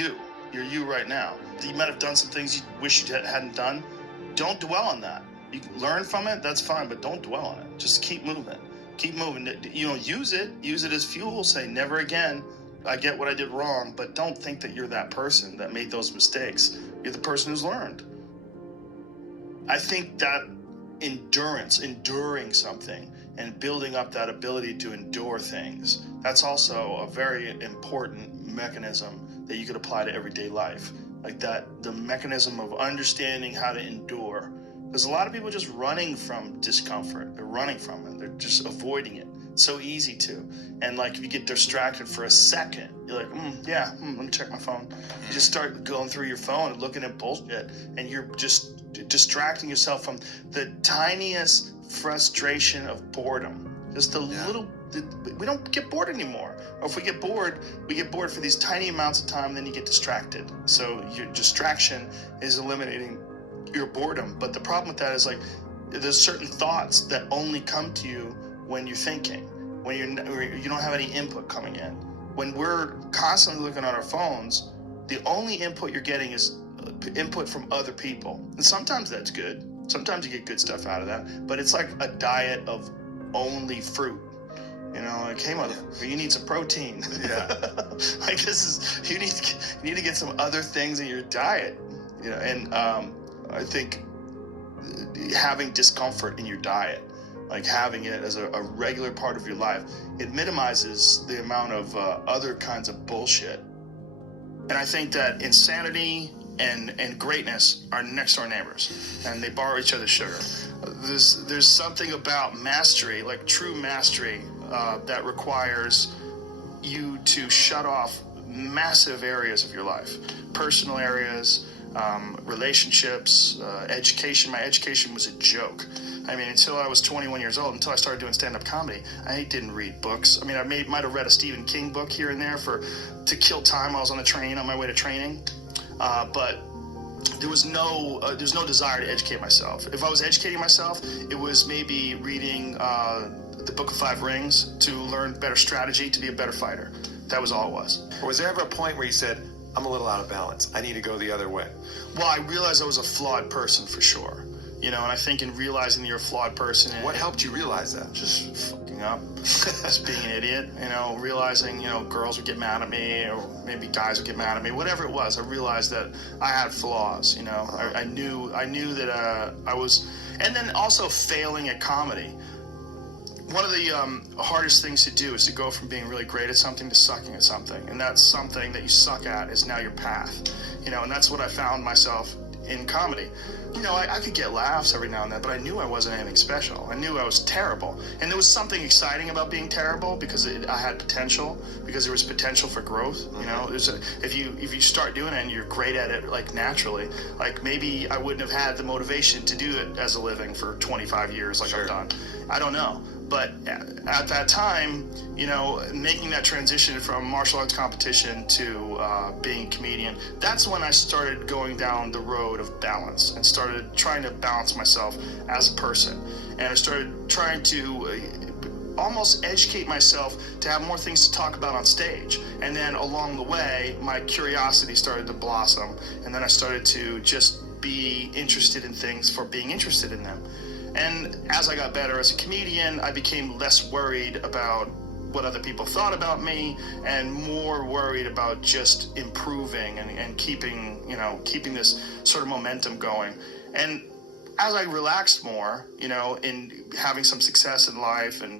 you. You're you right now. You might have done some things you wish you hadn't done. Don't dwell on that. You can learn from it, that's fine, but don't dwell on it. Just keep moving. Keep moving. Use it as fuel. Say, never again. I get what I did wrong, but don't think that you're that person that made those mistakes. You're the person who's learned. I think that enduring something and building up that ability to endure things, that's also a very important mechanism that you could apply to everyday life. Like that, the mechanism of understanding how to endure. There's a lot of people just running from discomfort. They're running from it. They're just avoiding it. It's so easy to. And like if you get distracted for a second, you're like, let me check my phone. You just start going through your phone and looking at bullshit, and you're just distracting yourself from the tiniest frustration of boredom. Just a little. We don't get bored anymore. Or if we get bored for these tiny amounts of time, then you get distracted. So your distraction is eliminating your boredom. But the problem with that is like there's certain thoughts that only come to you when you're thinking, when you don't have any input coming in. When we're constantly looking at our phones, the only input you're getting is input from other people. And sometimes that's good. Sometimes you get good stuff out of that. But it's like a diet of only fruit. Like, hey, you need some protein. Yeah. Like you need to get some other things in your diet. And I think having discomfort in your diet, like having it as a regular part of your life, it minimizes the amount of other kinds of bullshit. And I think that insanity and greatness are next door neighbors, and they borrow each other's sugar. There's something about mastery, like true mastery, that requires you to shut off massive areas of your life, personal areas, relationships, education. My education was a joke. I mean, until I was 21 years old, until I started doing stand-up comedy, I didn't read books. I mean, I might have read a Stephen King book here and there to kill time. I was on the train on my way to training, but there's no desire to educate myself. If I was educating myself, it was maybe reading the Book of Five Rings to learn better strategy, to be a better fighter. That was all it was. Or was there ever a point where you said, I'm a little out of balance, I need to go the other way? Well, I realized I was a flawed person for sure. And I think in realizing that you're a flawed person... What helped you realize that? Just fucking up. Just being an idiot. Realizing, girls would get mad at me, or maybe guys would get mad at me. Whatever it was, I realized that I had flaws, I knew that I was... And then also failing at comedy. One of the hardest things to do is to go from being really great at something to sucking at something. And that's something that you suck at is now your path. And that's what I found myself in comedy. I could get laughs every now and then, but I knew I wasn't anything special. I knew I was terrible. And there was something exciting about being terrible because I had potential, because there was potential for growth. If you start doing it and you're great at it, like naturally, like maybe I wouldn't have had the motivation to do it as a living for 25 years like I've done. I don't know. But at that time, making that transition from martial arts competition to being a comedian, that's when I started going down the road of balance and started trying to balance myself as a person. And I started trying to almost educate myself to have more things to talk about on stage. And then along the way, my curiosity started to blossom. And then I started to just be interested in things for being interested in them. And as I got better as a comedian, I became less worried about what other people thought about me and more worried about just improving and keeping this sort of momentum going. And as I relaxed more, in having some success in life and